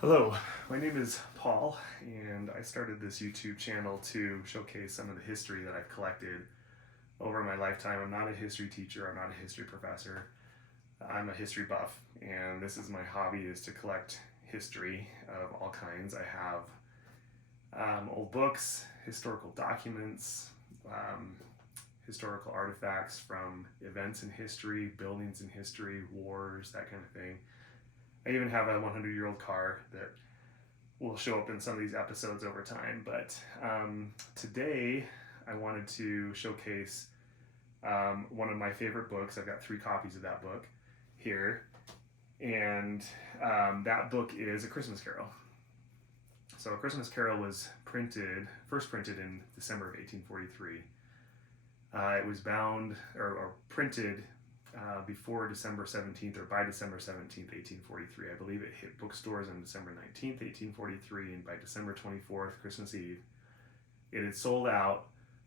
Hello, my name is Paul, and I started this YouTube channel to showcase some of the history that I've collected over my lifetime. I'm not a history teacher, I'm not a history professor. I'm a history buff, and this is my hobby, is to collect history of all kinds. I have old books, historical documents, um, historical artifacts from events in history, buildings in history, wars, that kind of thing. I even have a 100-year-old car that will show up in some of these episodes over time. But today I wanted to showcase one of my favorite books. I've got 3 copies of that book here. And that book is A Christmas Carol. So A Christmas Carol was first printed in December of 1843. It was bound or printed before December 17th, or by December 17th, 1843. I believe it hit bookstores on December 19th, 1843, and by December 24th, Christmas Eve, it had sold out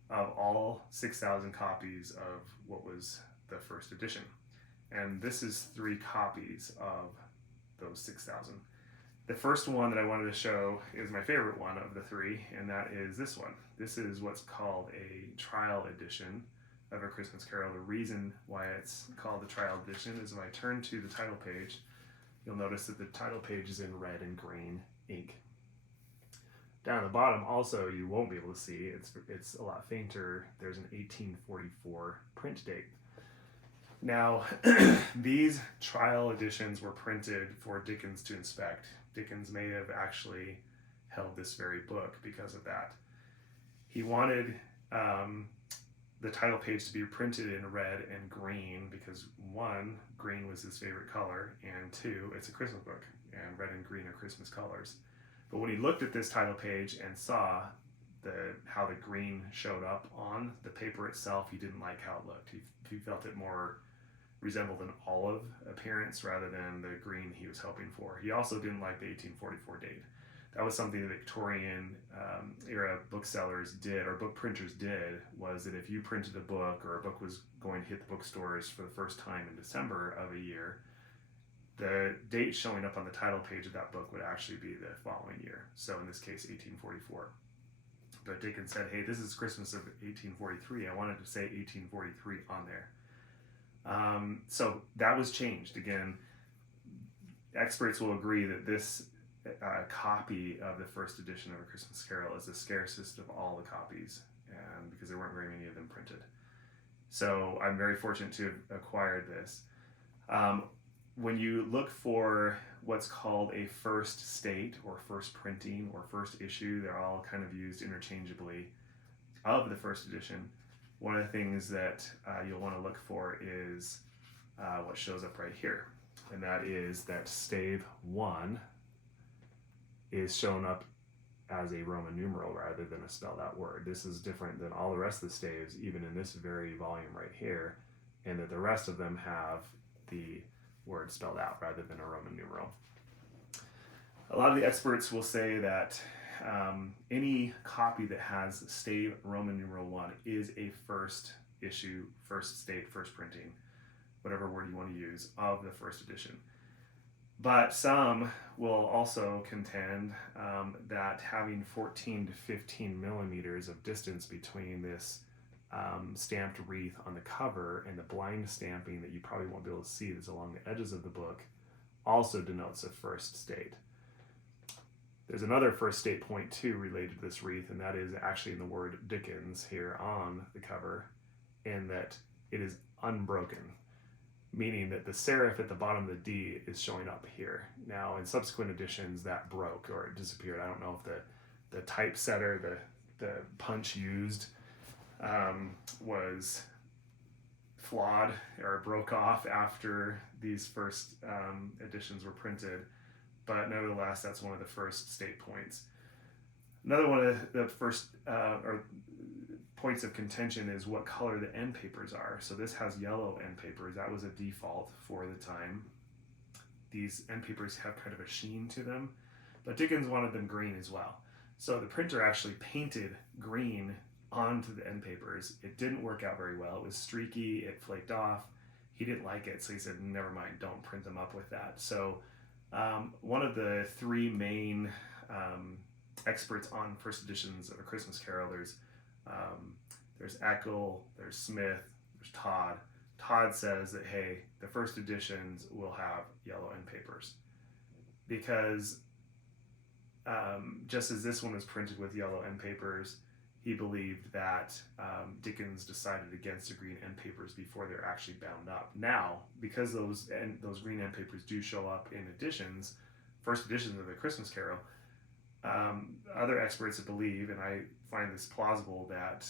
of all 6,000 copies of what was the first edition. And this is 3 copies of those 6,000. The first one that I wanted to show is my favorite one of the 3, and that is this one. This is what's called a trial edition of A Christmas Carol. The reason why it's called the trial edition is if I turn to the title page, you'll notice that the title page is in red and green ink. Down at the bottom also, you won't be able to see, it's a lot fainter. There's an 1844 print date. Now, these trial editions were printed for Dickens to inspect. Dickens may have actually held this very book because of that. He wanted the title page to be printed in red and green because 1, green was his favorite color, and 2, it's a Christmas book, and red and green are Christmas colors. But when he looked at this title page and saw how the green showed up on the paper itself, he didn't like how it looked. He felt it more resembled an olive appearance rather than the green he was hoping for. He also didn't like the 1844 date. That was something the Victorian era booksellers did, or book printers did, was that if you printed a book, or a book was going to hit the bookstores for the first time in December of a year, the date showing up on the title page of that book would actually be the following year. So in this case, 1844. But Dickens said, hey, this is Christmas of 1843. I wanted to say 1843 on there. So that was changed. Again, experts will agree that this copy of the first edition of A Christmas Carol is the scarcest of all the copies, and because there weren't very many of them printed. So I'm very fortunate to have acquired this. When you look for what's called a first state, or first printing, or first issue, they're all kind of used interchangeably, of the first edition. One of the things that you'll want to look for is what shows up right here, and that is that stave 1 is shown up as a Roman numeral rather than a spelled out word. This is different than all the rest of the staves, even in this very volume right here, and that the rest of them have the word spelled out rather than a Roman numeral. A lot of the experts will say that any copy that has stave Roman numeral 1 is a first issue, first state, first printing, whatever word you want to use, of the first edition. But some will also contend that having 14 to 15 millimeters of distance between this stamped wreath on the cover and the blind stamping that you probably won't be able to see that's along the edges of the book also denotes a first state. There's another first state point too related to this wreath, and that is actually in the word Dickens here on the cover, in that it is unbroken, meaning that the serif at the bottom of the D is showing up here. Now, in subsequent editions, that broke or it disappeared. I don't know if the typesetter, the punch used, was flawed or broke off after these first editions were printed, but nevertheless, that's one of the first state points. Another one of the first or points of contention is what color the end papers are. So this has yellow end papers. That was a default for the time. These end papers have kind of a sheen to them, but Dickens wanted them green as well. So the printer actually painted green onto the end papers. It didn't work out very well. It was streaky, it flaked off. He didn't like it, so he said, never mind, don't print them up with that. So One of the three main experts on first editions of A Christmas Carol, there's Eckel, there's Smith, there's Todd. Todd says that, hey, the first editions will have yellow end papers because just as this one was printed with yellow end papers, he believed that Dickens decided against the green end papers before they're actually bound up. Now, because those green end papers do show up in editions, first editions of A Christmas Carol, other experts believe, and I find this plausible, that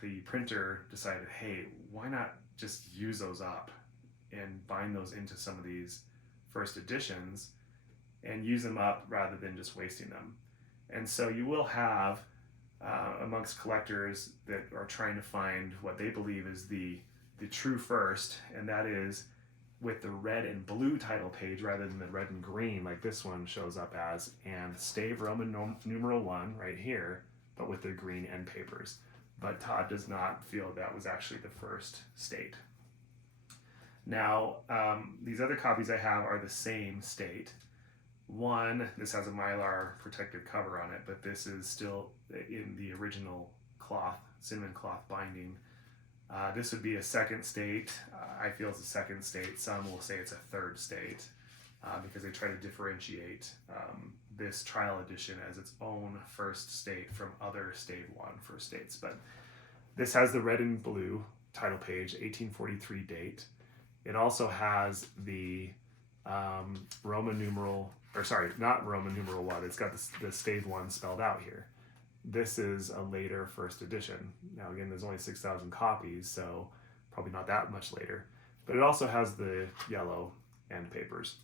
the printer decided, hey, why not just use those up and bind those into some of these first editions and use them up rather than just wasting them. And so you will have amongst collectors that are trying to find what they believe is the true first, and that is with the red and blue title page rather than the red and green like this one shows up as, and stave Roman numeral 1 right here, but with the green end papers. But Todd does not feel that was actually the first state. Now, these other copies I have are the same state. One, this has a Mylar protective cover on it, but this is still in the original cloth, cinnamon cloth binding. This would be a second state. I feel it's a second state. Some will say it's a third state because they try to differentiate this trial edition as its own first state from other Stave 1 first states. But this has the red and blue title page, 1843 date. It also has the Roman numeral, or sorry, not Roman numeral 1. It's got the Stave 1 spelled out here. This is a later first edition. Now again, there's only 6,000 copies, so probably not that much later. But it also has the yellow end papers.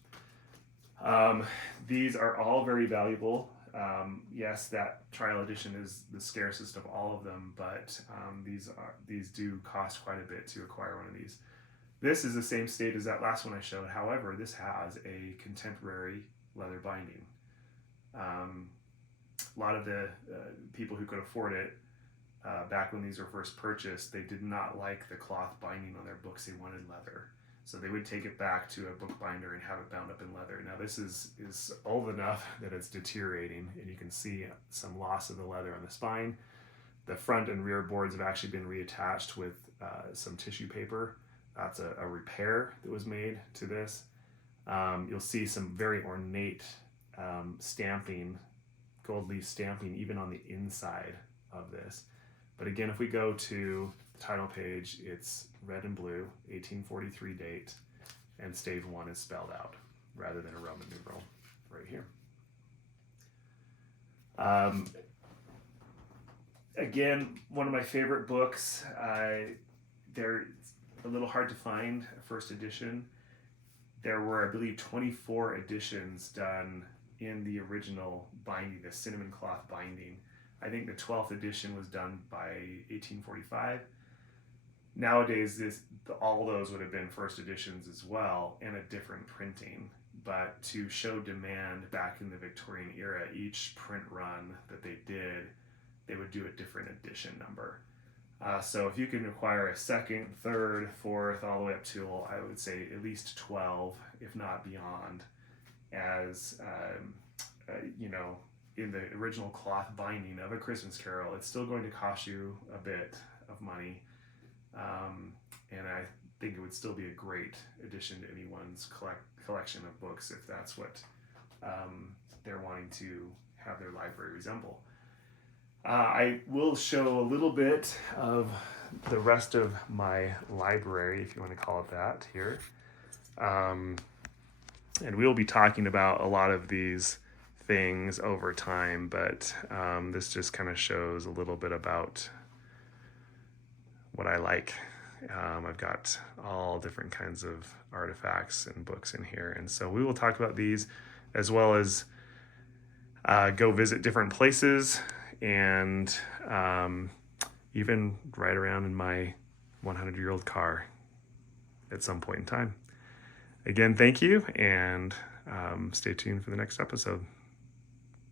These are all very valuable. Yes, that trial edition is the scarcest of all of them, but these do cost quite a bit to acquire one of these. This is the same state as that last one I showed. However, this has a contemporary leather binding. A lot of the people who could afford it back when these were first purchased, they did not like the cloth binding on their books. They wanted leather. So they would take it back to a bookbinder and have it bound up in leather. Now this is old enough that it's deteriorating, and you can see some loss of the leather on the spine. The front and rear boards have actually been reattached with some tissue paper. That's a repair that was made to this. You'll see some very ornate stamping, gold leaf stamping, even on the inside of this. But again, if we go to the title page, it's red and blue, 1843 date, and Stave 1 is spelled out rather than a Roman numeral right here. Again, one of my favorite books. They're a little hard to find, a first edition. There were, I believe, 24 editions done in the original binding, the cinnamon cloth binding. I think the 12th edition was done by 1845. Nowadays, all those would have been first editions as well, and a different printing. But to show demand back in the Victorian era, each print run that they did, they would do a different edition number. So if you can acquire a second, third, fourth, all the way up to, I would say, at least 12, if not beyond, as in the original cloth binding of A Christmas Carol, it's still going to cost you a bit of money, and I think it would still be a great addition to anyone's collection of books if that's what they're wanting to have their library resemble. I will show a little bit of the rest of my library, if you want to call it that, here. And we'll be talking about a lot of these things over time, but this just kind of shows a little bit about what I like. I've got all different kinds of artifacts and books in here, and so we will talk about these as well as go visit different places and even ride around in my 100-year-old car at some point in time. Again, thank you, and stay tuned for the next episode.